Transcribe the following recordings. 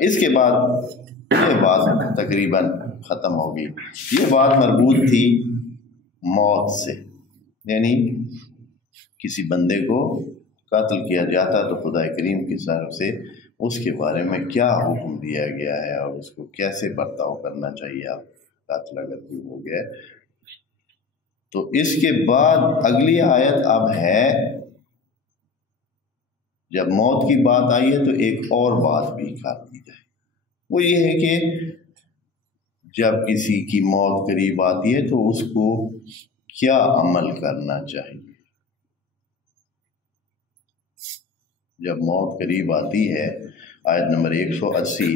اس کے بعد یہ بات تقریباً ختم ہوگی. یہ بات مربوط تھی موت سے، یعنی کسی بندے کو قتل کیا جاتا تو خدا کریم کی طرف سے اس کے بارے میں کیا حکم دیا گیا ہے اور اس کو کیسے برتاؤ کرنا چاہیے. آپ قتل اگر کوئی ہو گیا تو اس کے بعد اگلی آیت اب ہے، جب موت کی بات آئی ہے تو ایک اور بات بھی کر دی جائے. وہ یہ ہے کہ جب کسی کی موت قریب آتی ہے تو اس کو کیا عمل کرنا چاہیے. جب موت قریب آتی ہے آیت نمبر 180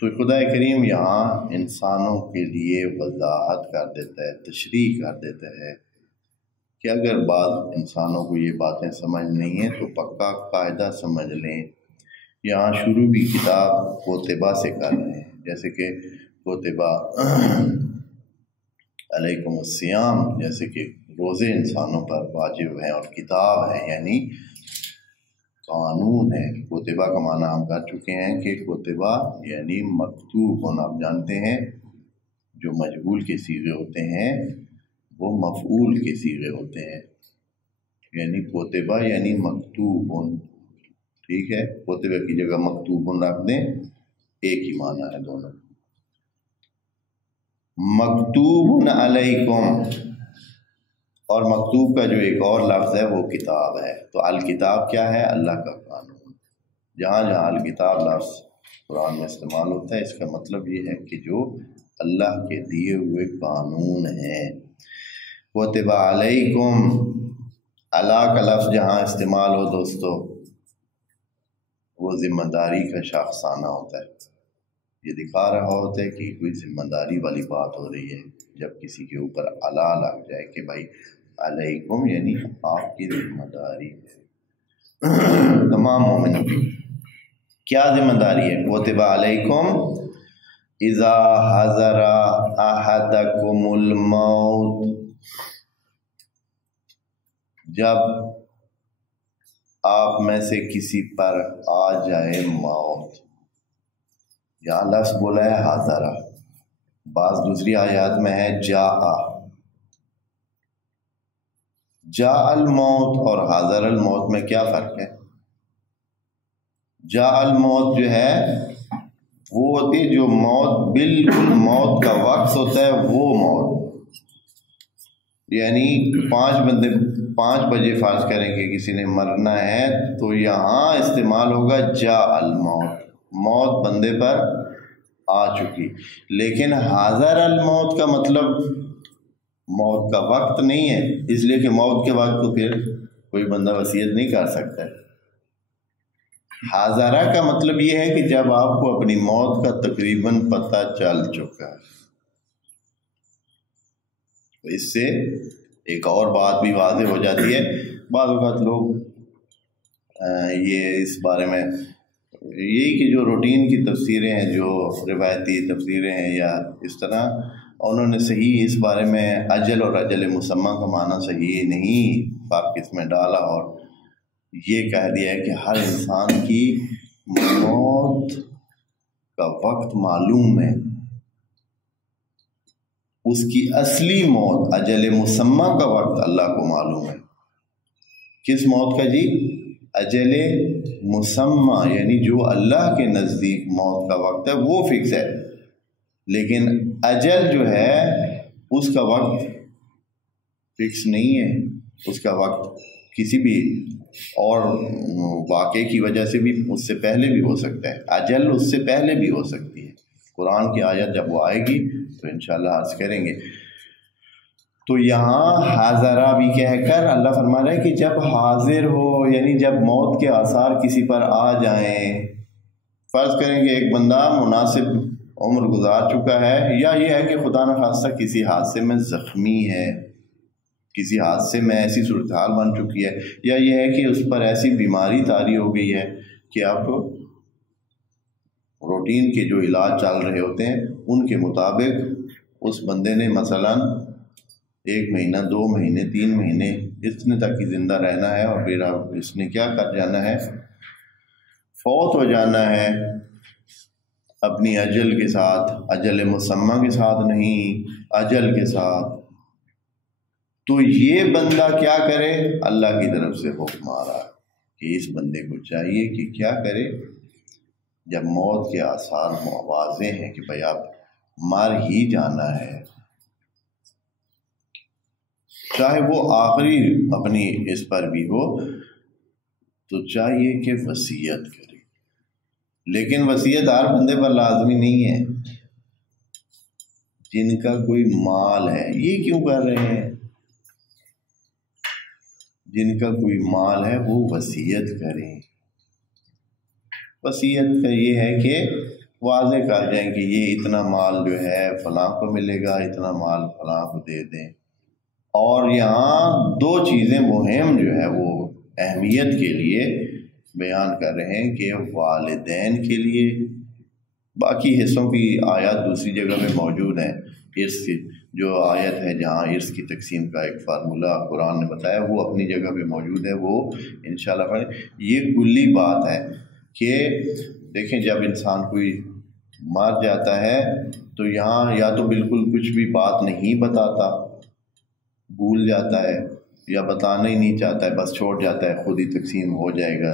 تو خدا کریم یہاں انسانوں کے لیے وضاحت کر دیتا ہے، تشریح کر دیتا ہے کہ اگر بعض انسانوں کو یہ باتیں سمجھ نہیں ہیں تو پکا قاعدہ سمجھ لیں. یہاں شروع بھی کتاب کوتبہ سے کر رہے ہیں، جیسے کہ کوتبہ علیکم الصیام، جیسے کہ روزے انسانوں پر واجب ہیں اور کتاب ہے یعنی قانون ہے. کوتبہ کا معنی ہم کر چکے ہیں کہ کوتبہ یعنی مکتوب ہونا. آپ جانتے ہیں جو مجہول کے صیغے ہوتے ہیں وہ مفعول کے صیغے ہوتے ہیں، یعنی کوتبہ یعنی مکتوب. ٹھیک ہے، کوتبہ کی جگہ مکتوب رکھ دیں، ایک ہی معنی ہے دونوں. مکتوب علیکم، اور مکتوب کا جو ایک اور لفظ ہے وہ کتاب ہے. تو الکتاب کیا ہے؟ اللہ کا قانون. جہاں جہاں الکتاب لفظ قرآن میں استعمال ہوتا ہے اس کا مطلب یہ ہے کہ جو اللہ کے دیے ہوئے قانون ہیں. کوتبہ علیکم، اللہ کا لفظ جہاں استعمال ہو دوستو وہ ذمہ داری کا شاخسانہ ہوتا ہے. یہ دکھا رہا ہوتا ہے کہ کوئی ذمہ داری والی بات ہو رہی ہے. جب کسی کے اوپر علا لگ جائے کہ بھائی علیکم یعنی آپ کی ذمہ داری ہے تمام مومنوں کی. کیا ذمہ داری ہے؟ کوتبہ علیکم اذا حضر احدکم الموت، جب آپ میں سے کسی پر آ جائے موت. یہاں لفظ بولا ہے حاضرہ، بعض دوسری آیات میں ہے جاء الموت اور حاضر الموت میں کیا فرق ہے؟ جاء الموت جو ہے وہ ہوتی ہے جو موت بالکل موت کا وقت ہوتا ہے، وہ موت یعنی 5 بجے فرض کریں کہ کسی نے مرنا ہے تو یہاں استعمال ہوگا جاء الموت، موت بندے پر آ چکی. لیکن حاضر الموت کا مطلب موت کا وقت نہیں ہے، اس لیے کہ موت کے وقت تو پھر کوئی بندہ وصیت نہیں کر سکتا ہے. حاضرہ کا مطلب یہ ہے کہ جب آپ کو اپنی موت کا تقریباً پتہ چل چکا ہے. اس سے ایک اور بات بھی واضح ہو جاتی ہے. بعض اوقات لوگ یہ اس بارے میں یہی کہ جو روٹین کی تفسیریں ہیں، جو روایتی تفسیریں ہیں یا اس طرح، انہوں نے صحیح اس بارے میں اجل اور اجل مسمى کا معنی صحیح نہیں فرق اس میں ڈالا اور یہ کہہ دیا ہے کہ ہر انسان کی موت کا وقت معلوم ہے. اس کی اصلی موت اجل مسمى کا وقت اللہ کو معلوم ہے. کس موت کا جی؟ اجل مسمى، یعنی جو اللہ کے نزدیک موت کا وقت ہے وہ فکس ہے، لیکن اجل جو ہے اس کا وقت فکس نہیں ہے. اس کا وقت کسی بھی اور واقعے کی وجہ سے بھی اس سے پہلے بھی ہو سکتا ہے، اجل اس سے پہلے بھی ہو سکتی ہے. قرآن کی آیت جب وہ آئے گی تو انشاءاللہ عرض کریں گے. تو یہاں حاضرہ بھی کہہ کر اللہ فرما رہا ہے کہ جب حاضر ہو یعنی جب موت کے آثار کسی پر آ جائیں، فرض کریں کہ ایک بندہ مناسب عمر گزار چکا ہے، یا یہ ہے کہ خدا نخواستہ کسی حادثے میں زخمی ہے، کسی حادثے میں ایسی صورتحال بن چکی ہے، یا یہ ہے کہ اس پر ایسی بیماری طاری ہو گئی ہے کہ اب روٹین کے جو علاج چل رہے ہوتے ہیں ان کے مطابق اس بندے نے مثلاً 1 مہینہ 2 مہینے 3 مہینے اتنے تک ہی زندہ رہنا ہے، اور پھر اب اس نے کیا کر جانا ہے؟ فوت ہو جانا ہے. اپنی اجل کے ساتھ، اجل مسمہ کے ساتھ نہیں، اجل کے ساتھ۔ تو یہ بندہ کیا کرے؟ اللہ کی طرف سے حکم آ رہا ہے کہ اس بندے کو چاہیے کہ کیا کرے، جب موت کے آثار واضح ہیں کہ بھائی اب مر ہی جانا ہے، چاہے وہ آخری اپنی اس پر بھی ہو، تو چاہیے کہ وصیت کرے۔ لیکن وصیت ہر بندے پر لازمی نہیں ہے۔ جن کا کوئی مال ہے یہ کیوں کر رہے ہیں؟ جن کا کوئی مال ہے وہ وصیت کریں۔ وصیت کا یہ ہے کہ واضح کر جائیں کہ یہ اتنا مال جو ہے فلاں کو ملے گا، اتنا مال فلاں کو دے دیں۔ اور یہاں دو چیزیں مہم جو ہے وہ اہمیت کے لیے بیان کر رہے ہیں کہ والدین کے لیے، باقی حصوں کی آیات دوسری جگہ میں موجود ہیں۔ ارث کی جو آیت ہے جہاں ارث کی تقسیم کا ایک فارمولہ قرآن نے بتایا وہ اپنی جگہ پہ موجود ہے، وہ انشاءاللہ پڑھیں۔ یہ کلی بات ہے کہ دیکھیں جب انسان کوئی مر جاتا ہے تو یہاں یا تو بالکل کچھ بھی بات نہیں بتاتا، بھول جاتا ہے، یا بتانا ہی نہیں چاہتا ہے، بس چھوڑ جاتا ہے خود ہی تقسیم ہو جائے گا۔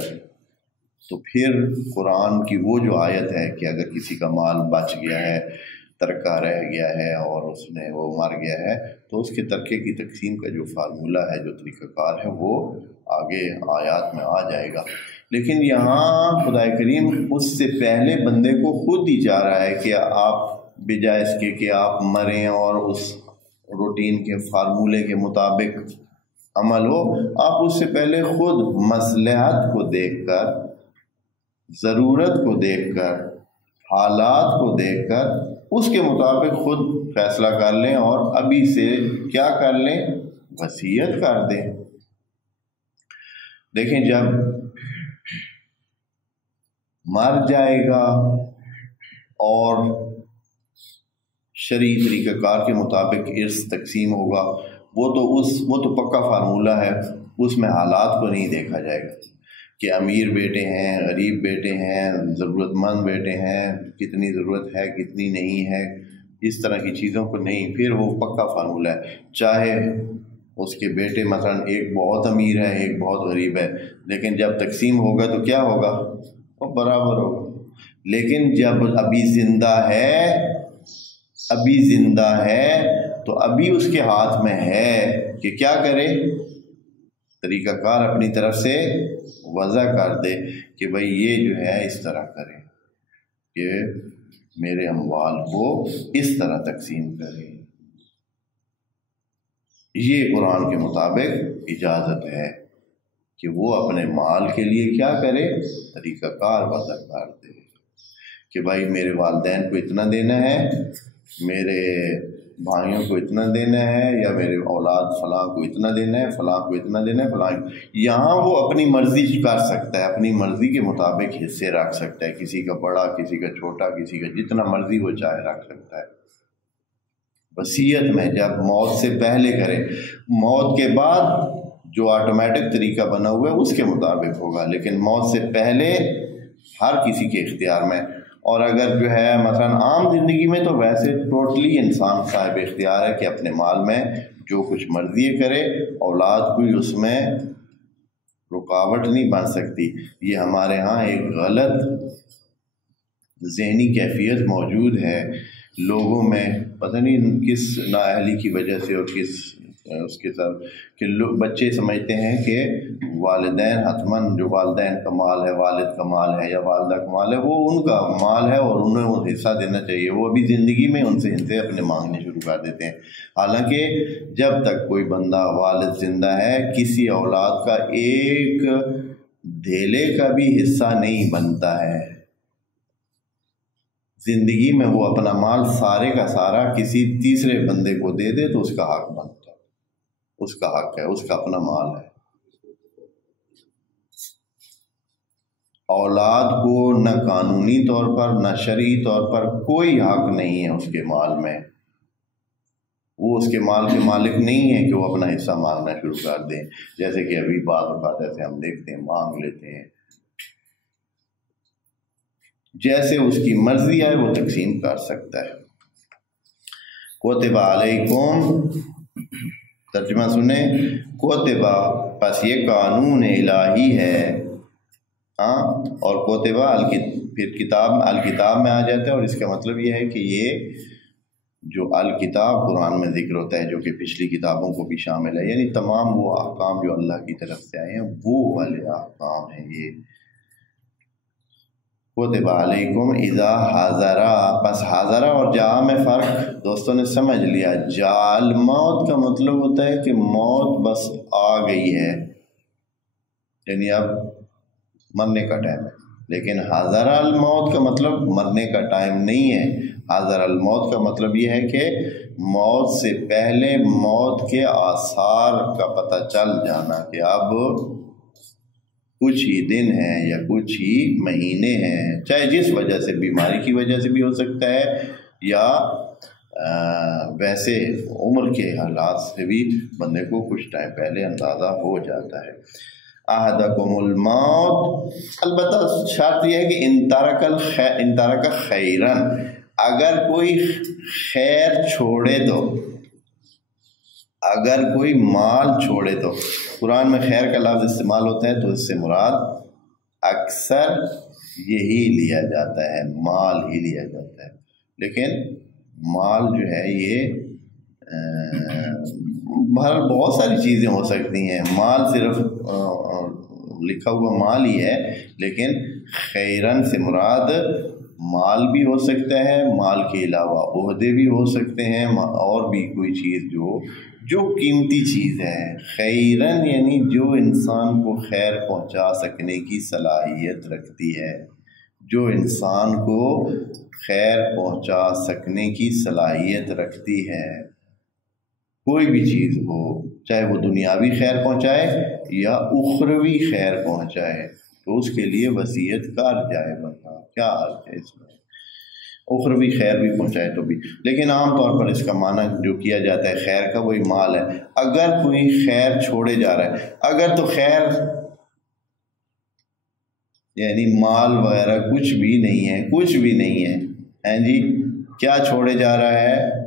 تو پھر قرآن کی وہ جو آیت ہے کہ اگر کسی کا مال بچ گیا ہے، ترکہ رہ گیا ہے اور اس نے وہ مر گیا ہے، تو اس کے ترکے کی تقسیم کا جو فارمولہ ہے، جو طریقہ کار ہے، وہ آگے آیات میں آ جائے گا۔ لیکن یہاں خدا کریم اس سے پہلے بندے کو خود ہی چاہ رہا ہے کہ آپ بجائے اس کے کہ آپ مریں اور اس روٹین کے فارمولے کے مطابق عمل ہو، آپ اس سے پہلے خود مصلحت کو دیکھ کر، ضرورت کو دیکھ کر، حالات کو دیکھ کر اس کے مطابق خود فیصلہ کر لیں اور ابھی سے کیا کر لیں؟ وصیت کر دیں۔ دیکھیں جب مر جائے گا اور شرعی طریقہ کار کے مطابق ارث تقسیم ہوگا، وہ تو پکا فارمولہ ہے، اس میں حالات کو نہیں دیکھا جائے گا کہ امیر بیٹے ہیں، غریب بیٹے ہیں، ضرورت مند بیٹے ہیں، کتنی ضرورت ہے کتنی نہیں ہے، اس طرح کی چیزوں کو نہیں۔ پھر وہ پکا فارمولہ ہے، چاہے اس کے بیٹے مثلا ایک بہت امیر ہے ایک بہت غریب ہے، لیکن جب تقسیم ہوگا تو کیا ہوگا؟ وہ برابر ہوگا۔ لیکن جب ابھی زندہ ہے تو ابھی اس کے ہاتھ میں ہے کہ کیا کرے؟ طریقہ کار اپنی طرف سے وضع کر دے کہ بھئی یہ جو ہے اس طرح کریں کہ میرے اموال کو اس طرح تقسیم کریں۔ یہ قرآن کے مطابق اجازت ہے کہ وہ اپنے مال کے لیے کیا کرے؟ طریقہ کار وضع کر دے کہ بھائی میرے والدین کو اتنا دینا ہے، میرے بھائیوں کو اتنا دینا ہے، یا میرے اولاد فلاں کو اتنا دینا ہے، فلاں کو اتنا دینا ہے، فلاں۔ یہاں وہ اپنی مرضی کر سکتا ہے، اپنی مرضی کے مطابق حصے رکھ سکتا ہے، کسی کا بڑا، کسی کا چھوٹا، کسی کا جتنا مرضی وہ چاہے رکھ سکتا ہے۔ وصیت میں جب موت سے پہلے کرے، موت کے بعد جو آٹومیٹک طریقہ بنا ہوا ہے اس کے مطابق ہوگا، لیکن موت سے پہلے ہر کسی کے اختیار میں۔ اور اگر جو ہے مثلا عام زندگی میں تو ویسے ٹوٹلی انسان صاحب اختیار ہے کہ اپنے مال میں جو کچھ مرضی کرے، اولاد کوئی اس میں رکاوٹ نہیں بن سکتی۔ یہ ہمارے ہاں ایک غلط ذہنی کیفیت موجود ہے لوگوں میں، پتہ نہیں کس نااہلی کی وجہ سے اور کس اس کے ساتھ، کہ بچے سمجھتے ہیں کہ والدین حتماً جو والدین کا مال ہے، والد کا مال ہے یا والدہ کا مال ہے، وہ ان کا مال ہے اور انہیں حصہ دینا چاہیے۔ وہ ابھی زندگی میں ان سے حصے اپنے مانگنے شروع کر دیتے ہیں، حالانکہ جب تک کوئی بندہ والد زندہ ہے کسی اولاد کا ایک دھیلے کا بھی حصہ نہیں بنتا ہے۔ زندگی میں وہ اپنا مال سارے کا سارا کسی تیسرے بندے کو دے دے تو اس کا حق بنتا ہے، اس کا حق ہے، اس کا اپنا مال ہے۔ اولاد کو نہ قانونی طور پر نہ شرعی طور پر کوئی حق نہیں ہے اس کے مال میں، وہ اس کے مال کے مالک نہیں ہے کہ وہ اپنا حصہ مانگنا شروع کر دیں، جیسے کہ ابھی بعض اوقات ایسے ہم دیکھتے ہیں مانگ لیتے ہیں۔ جیسے اس کی مرضی آئے وہ تقسیم کر سکتا ہے۔ کتب علیکم، ترجمہ سنیں، کتبہ پس یہ قانون الہی ہے، ہاں، اور کتبہ پھر الکتاب میں آ جاتا ہے، اور اس کا مطلب یہ ہے کہ یہ جو الکتاب قرآن میں ذکر ہوتا ہے جو کہ پچھلی کتابوں کو بھی شامل ہے، یعنی تمام وہ احکام جو اللہ کی طرف سے آئے ہیں وہ والے احکام ہیں یہ۔ کتب علیکم اذا حاضرہ، پس حاضرہ اور جا میں فرق دوستوں نے سمجھ لیا۔ جا الموت کا مطلب ہوتا ہے کہ موت بس آ گئی ہے، یعنی اب مرنے کا ٹائم ہے، لیکن حاضرہ الموت کا مطلب مرنے کا ٹائم نہیں ہے۔ حاضر الموت کا مطلب یہ ہے کہ موت سے پہلے موت کے آثار کا پتہ چل جانا کہ اب کچھ ہی دن ہیں یا کچھ ہی مہینے ہیں، چاہے جس وجہ سے، بیماری کی وجہ سے بھی ہو سکتا ہے یا ویسے عمر کے حالات سے بھی بندے کو کچھ ٹائم پہلے اندازہ ہو جاتا ہے۔ احدکم الموت، البتہ شرط یہ ہے کہ ان ترک خیرن، اگر کوئی خیر چھوڑے تو، اگر کوئی مال چھوڑے تو، قرآن میں خیر کا لفظ استعمال ہوتا ہے تو اس سے مراد اکثر یہی لیا جاتا ہے، مال ہی لیا جاتا ہے، لیکن مال جو ہے یہ بہت ساری چیزیں ہو سکتی ہیں، مال صرف لکھا ہوا مال ہی ہے، لیکن خیرن سے مراد مال بھی ہو سکتا ہے، مال کے علاوہ عہدے بھی ہو سکتے ہیں، اور بھی کوئی چیز جو قیمتی چیز ہے۔ خیرن یعنی جو انسان کو خیر پہنچا سکنے کی صلاحیت رکھتی ہے، جو انسان کو خیر پہنچا سکنے کی صلاحیت رکھتی ہے، کوئی بھی چیز ہو، چاہے وہ دنیاوی خیر پہنچائے یا اخروی خیر پہنچائے، تو اس کے لیے وصیت کر جائے بندہ، کیا حرج ہے اس میں، اخروی خیر بھی پہنچائے تو بھی، لیکن عام طور پر اس کا معنی جو کیا جاتا ہے خیر کا وہی مال ہے۔ اگر کوئی خیر چھوڑے جا رہا ہے، اگر تو خیر یعنی مال وغیرہ کچھ بھی نہیں ہے، کچھ بھی نہیں ہے، ہیں جی، کیا چھوڑے جا رہا ہے؟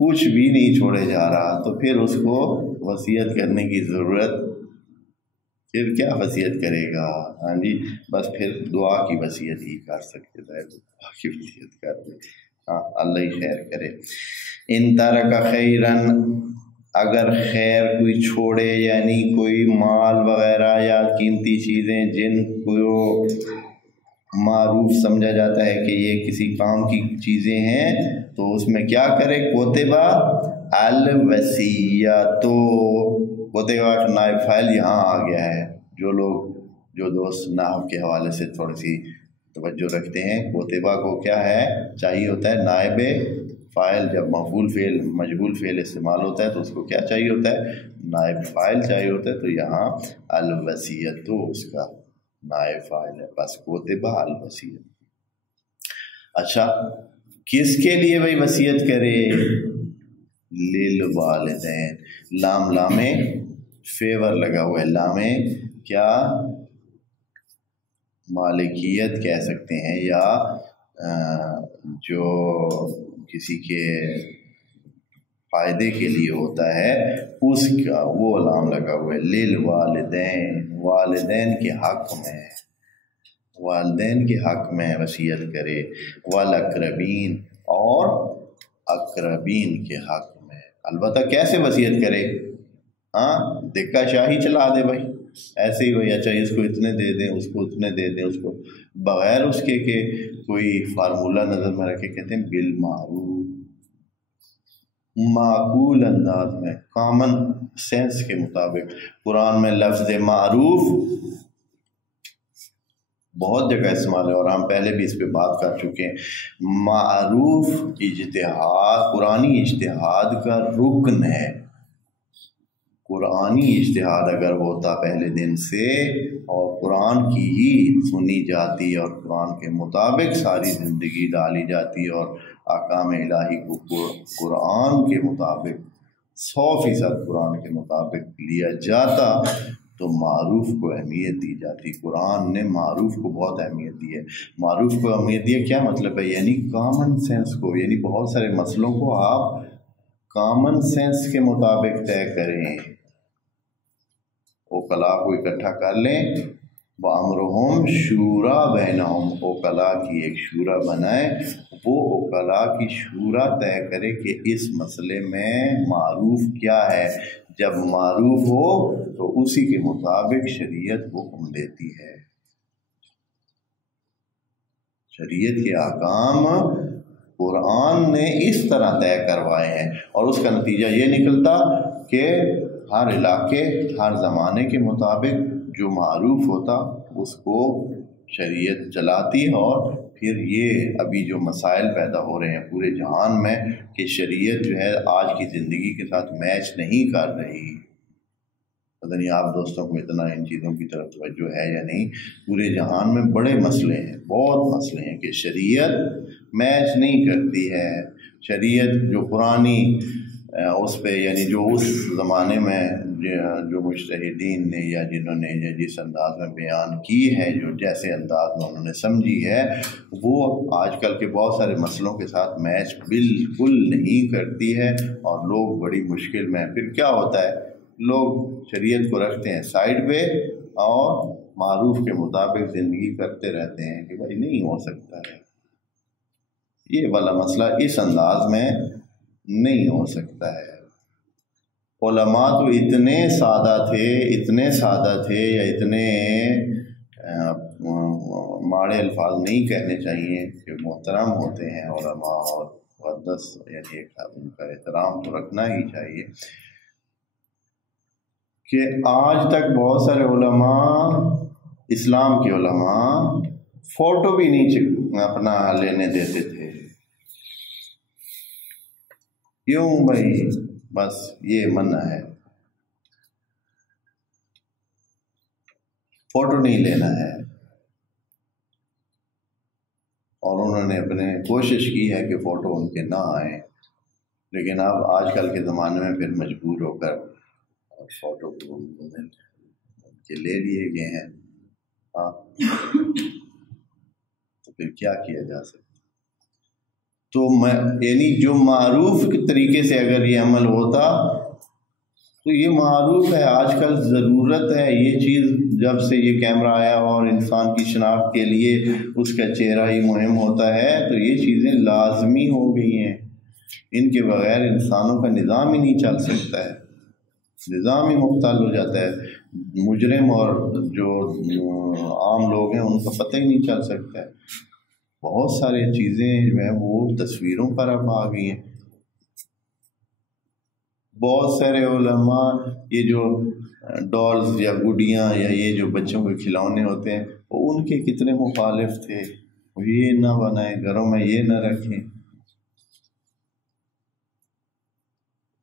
کچھ بھی نہیں چھوڑے جا رہا، تو پھر اس کو وصیت کرنے کی ضرورت، پھر کیا وصیت کرے گا؟ ہاں جی، بس پھر دعا کی وصیت ہی کر سکتے تھے، دعا کی وصیت کر دے، ہاں، اللہ ہی خیر کرے۔ ان ترک خیرن، اگر خیر کوئی چھوڑے، یعنی کوئی مال وغیرہ یا قیمتی چیزیں جن کو معروف سمجھا جاتا ہے کہ یہ کسی کام کی چیزیں ہیں، تو اس میں کیا کرے؟ کوتبہ الوصیۃ، کوتبہ کا نائب فاعل یہاں آ گیا ہے، جو دوست نحو کے حوالے سے تھوڑی سی توجہ رکھتے ہیں، کوتبہ کو کیا ہے چاہیے ہوتا ہے؟ نائب فاعل۔ جب مفعول فعل مجہول فعل استعمال ہوتا ہے تو اس کو کیا چاہیے ہوتا ہے؟ نائب فاعل چاہیے ہوتا ہے، تو یہاں الوصیۃ اس کا نائب فاعل ہے، بس کوتبہ الوصیۃ۔ اچھا، کس کے لیے بھائی وصیت کرے؟ للوالدین، لام فیور لگا ہوا ہے، لام کیا مالکیت کہہ سکتے ہیں، یا جو کسی کے فائدے کے لیے ہوتا ہے اس کا وہ لام لگا ہوا ہے، للوالدین، والدین کے حق میں، والدین کے حق میں وصیت کرے، والاقربین، اور اقربین کے حق میں۔ البتہ کیسے وصیت کرے؟ ہاں، دکا شاہی چلا دے بھائی، ایسے ہی بھائی، اچھا اس کو اتنے دے دیں، اس کو اتنے دے دیں، اس کو بغیر اس کے کہ کوئی فارمولہ نظر میں رکھے، کہتے ہیں بالمعروف، معقول انداز میں، کامن سینس کے مطابق۔ قرآن میں لفظ معروف بہت جگہ استعمال ہے، اور ہم پہلے بھی اس پہ بات کر چکے ہیں۔ معروف اجتہاد، قرآنی اجتہاد کا رکن ہے۔ قرآنی اجتہاد اگر ہوتا پہلے دن سے، اور قرآن کی ہی سنی جاتی اور قرآن کے مطابق ساری زندگی ڈالی جاتی، اور احکام الہی کو قرآن کے مطابق 100% قرآن کے مطابق لیا جاتا، تو معروف کو اہمیت دی جاتی۔ قرآن نے معروف کو بہت اہمیت دی ہے۔ معروف کو اہمیت دی ہے کیا مطلب ہے؟ یعنی کامن سینس کو، یعنی بہت سارے مسئلوں کو آپ کامن سینس کے مطابق طے کریں، اوقلا کو اکٹھا کر لیں، وَأَمْرُهُمْ شُورَىٰ بَيْنَهُمْ، اوقلا کی ایک شورا بنائیں، وہ اوقلا کی شورا طے کرے کہ اس مسئلے میں معروف کیا ہے۔ جب معروف ہو تو اسی کے مطابق شریعت حکم دیتی ہے۔ شریعت کے احکام قرآن نے اس طرح طے کروائے ہیں، اور اس کا نتیجہ یہ نکلتا کہ ہر علاقے، ہر زمانے کے مطابق جو معروف ہوتا اس کو شریعت چلاتی۔ اور پھر یہ ابھی جو مسائل پیدا ہو رہے ہیں پورے جہان میں کہ شریعت جو ہے آج کی زندگی کے ساتھ میچ نہیں کر رہی، پتہ نہیں آپ دوستوں کو اتنا ان چیزوں کی طرف توجہ ہے یا نہیں۔ پورے جہان میں بڑے مسئلے ہیں، بہت مسئلے ہیں کہ شریعت میچ نہیں کرتی ہے۔ شریعت جو پرانی اس پہ، یعنی جو اس زمانے میں جو مجتہدین نے یا جنہوں نے یا جس انداز میں بیان کی ہے، جو جیسے انداز میں انہوں نے سمجھی ہے، وہ آج کل کے بہت سارے مسئلوں کے ساتھ میچ بالکل نہیں کرتی ہے، اور لوگ بڑی مشکل میں۔ پھر کیا ہوتا ہے، لوگ شریعت کو رکھتے ہیں سائڈ پہ اور معروف کے مطابق زندگی کرتے رہتے ہیں کہ بھائی نہیں ہو سکتا ہے، یہ والا مسئلہ اس انداز میں نہیں ہو سکتا ہے۔ علماء تو اتنے سادہ تھے یا اتنے ماڑے الفاظ نہیں کہنے چاہیے کہ محترم ہوتے ہیں علماء، اور مقدس، یعنی ان کا احترام تو رکھنا ہی چاہیے، کہ آج تک بہت سارے علماء، اسلام کے علماء، فوٹو بھی نہیں اپنا لینے دیتے تھے۔ کیوں بھائی؟ بس یہ منع ہے، فوٹو نہیں لینا ہے، اور انہوں نے اپنے کوشش کی ہے کہ فوٹو ان کے نہ آئیں، لیکن اب آج کل کے زمانے میں پھر مجبور ہو کر فوٹو کو کے لے لیے گئے ہیں۔ ہاں، تو پھر کیا کیا جا سکتا؟ تو یعنی جو معروف کے طریقے سے اگر یہ عمل ہوتا تو یہ معروف ہے، آج کل ضرورت ہے یہ چیز، جب سے یہ کیمرہ آیا اور انسان کی شناخت کے لیے اس کا چہرہ ہی مہم ہوتا ہے، تو یہ چیزیں لازمی ہو گئی ہیں۔ ان کے بغیر انسانوں کا نظام ہی نہیں چل سکتا ہے، نظام ہی مختل ہو جاتا ہے۔ مجرم اور جو عام لوگ ہیں ان کا پتہ ہی نہیں چل سکتا ہے۔ بہت ساری چیزیں جو ہیں وہ تصویروں پر اب آ گئی ہیں۔ بہت سارے علماء یہ جو ڈالز یا گڈیاں یا یہ جو بچوں کے کھلونے ہوتے ہیں، وہ ان کے کتنے مخالف تھے، یہ نہ بنائیں، گھروں میں یہ نہ رکھیں۔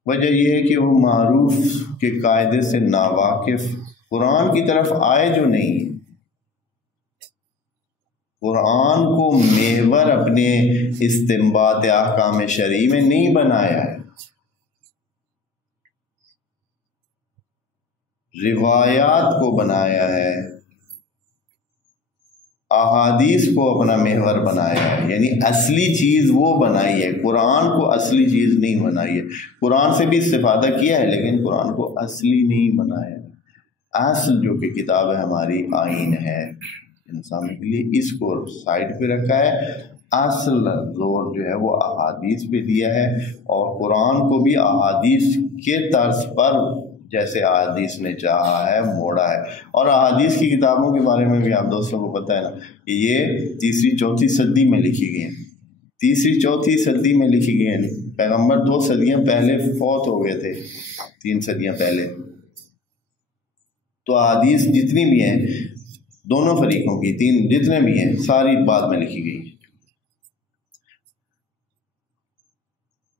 وجہ یہ ہے کہ وہ معروف کے قاعدے سے ناواقف، قرآن کی طرف آئے جو نہیں، قرآن کو محور اپنے استنباط احکام شرعی میں نہیں بنایا ہے، روایات کو بنایا ہے، احادیث کو اپنا محور بنایا ہے، یعنی اصلی چیز وہ بنائی ہے، قرآن کو اصلی چیز نہیں بنائی ہے۔ قرآن سے بھی استفادہ کیا ہے لیکن قرآن کو اصلی نہیں بنایا ہے۔ اصل جو کہ کتاب ہماری آئین ہے انسان کے لیے، اس کو سائڈ پہ رکھا ہے، اصل زور جو ہے وہ احادیث پہ دیا ہے، اور قرآن کو بھی احادیث کے طرز پر جیسے احادیث نے چاہا ہے موڑا ہے۔ اور احادیث کی کتابوں کے بارے میں بھی آپ دوستوں کو پتہ ہے نا کہ یہ تیسری چوتھی صدی میں لکھی گئی ہیں، تیسری چوتھی صدی میں لکھی گئی ہیں۔ پیغمبر 2 صدیاں پہلے فوت ہو گئے تھے، 3 صدیاں پہلے۔ تو احادیث جتنی بھی ہیں دونوں فریقوں کی، 3 جتنے بھی ہیں، ساری بعد میں لکھی گئی۔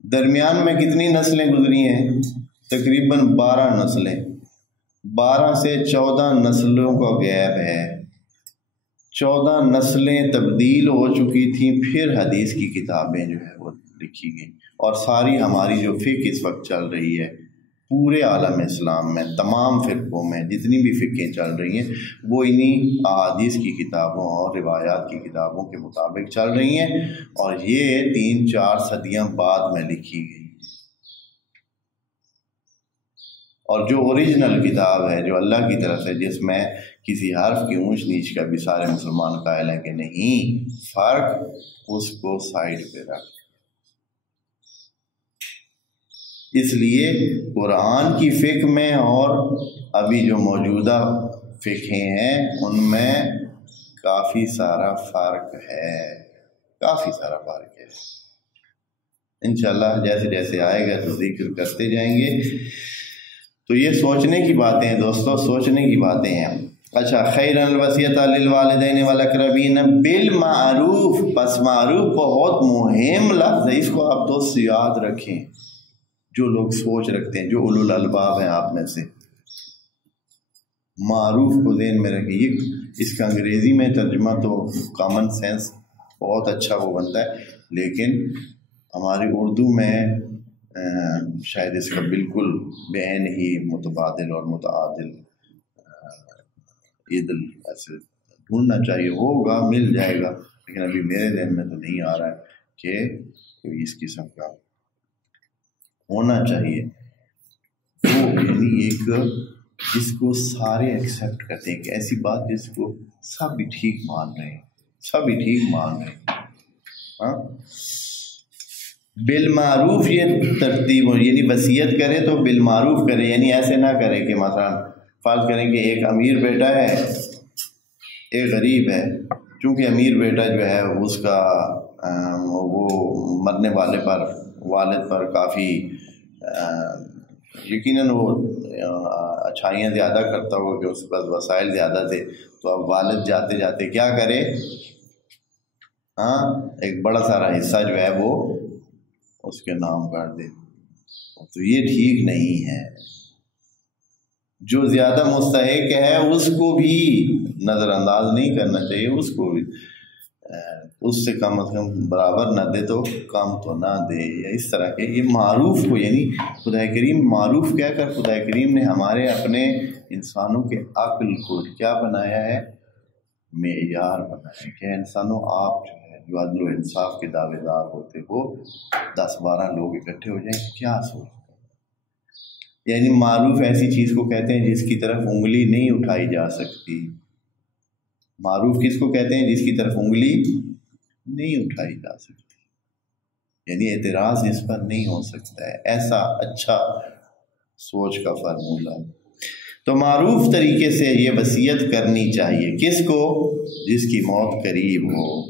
درمیان میں کتنی نسلیں گزری ہیں؟ تقریباً 12 نسلیں، 12 سے 14 نسلوں کا گیپ ہے۔ 14 نسلیں تبدیل ہو چکی تھیں، پھر حدیث کی کتابیں جو ہے وہ لکھی گئیں، اور ساری ہماری جو فقہ اس وقت چل رہی ہے پورے عالم اسلام میں تمام فرقوں میں جتنی بھی فرقیں چل رہی ہیں وہ انہی احادیث کی کتابوں اور روایات کی کتابوں کے مطابق چل رہی ہیں، اور یہ 3-4 صدیاں بعد میں لکھی گئی۔ اور جو اوریجنل کتاب ہے جو اللہ کی طرف ہے، جس میں کسی حرف کی اونچ نیچ کا بھی سارے مسلمان قائل ہیں کہ نہیں، فرق اس کو سائڈ پہ رکھ۔ اس لیے قرآن کی فقہ میں اور ابھی جو موجودہ فقہیں ہیں ان میں کافی سارا فرق ہے، کافی سارا فرق ہے۔ انشاءاللہ جیسے جیسے آئے گا تو ذکر کرتے جائیں گے۔ تو یہ سوچنے کی باتیں ہیں دوستو، سوچنے کی باتیں ہیں۔ اچھا، خیر الوصیۃ للوالدین والاقربین بالمعروف، پس معروف بہت مہم لفظ ہے، اس کو آپ دوست یاد رکھیں، جو لوگ سوچ رکھتے ہیں، جو اولو الالباب ہیں آپ میں سے، معروف کو ذہن میں رکھیں۔ اس کا انگریزی میں ترجمہ تو کامن سینس بہت اچھا وہ بنتا ہے، لیکن ہماری اردو میں شاید اس کا بالکل بعین ہی متبادل اور متعادل عدل ایسے ڈھونڈنا چاہیے، ہوگا مل جائے گا، لیکن ابھی میرے ذہن میں تو نہیں آ رہا ہے کہ کوئی اس قسم کا ہونا چاہیے۔ وہ یعنی ایک جس کو سارے ایکسیپٹ کرتے ہیں، کہ ایسی بات جس کو سب بھی ٹھیک مان رہے ہیں، سب بھی ٹھیک مان رہے ہیں۔ ہاں، بالمعروف یہ ترتیب ہو، یعنی وصیت کرے تو بالمعروف کرے، یعنی ایسے نہ کرے کہ مثلا فرض کریں کہ ایک امیر بیٹا ہے، ایک غریب ہے، چونکہ امیر بیٹا جو ہے اس کا وہ مرنے والے پر والد پر کافی یقیناً وہ اچھائیاں زیادہ کرتا ہو کہ اس کے پاس وسائل زیادہ تھے، تو اب والد جاتے جاتے کیا کرے، ہاں ایک بڑا سارا حصہ جو ہے وہ اس کے نام کر دے، تو یہ ٹھیک نہیں ہے۔ جو زیادہ مستحق ہے اس کو بھی نظر انداز نہیں کرنا چاہیے، اس کو بھی اس سے کم از کم برابر نہ دے تو کم تو نہ دے، یا اس طرح کے یہ معروف کو، یعنی خدا کریم معروف کہہ کر خدا کریم نے ہمارے اپنے انسانوں کے عقل کو کیا بنایا ہے، معیار بنایا ہے کہ انسانوں آپ جو عدل و انصاف کے دعوے دار ہوتے ہو، 10-12 لوگ اکٹھے ہو جائیں، کیا سوچتے ہیں؟ یعنی معروف ایسی چیز کو کہتے ہیں جس کی طرف انگلی نہیں اٹھائی جا سکتی۔ معروف کس کو کہتے ہیں؟ جس کی طرف انگلی نہیں اٹھائی جا سکتی، یعنی اعتراض اس پر نہیں ہو سکتا ہے، ایسا اچھا سوچ کا فارمولہ۔ تو معروف طریقے سے یہ وصیت کرنی چاہیے، کس کو؟ جس کی موت قریب ہو۔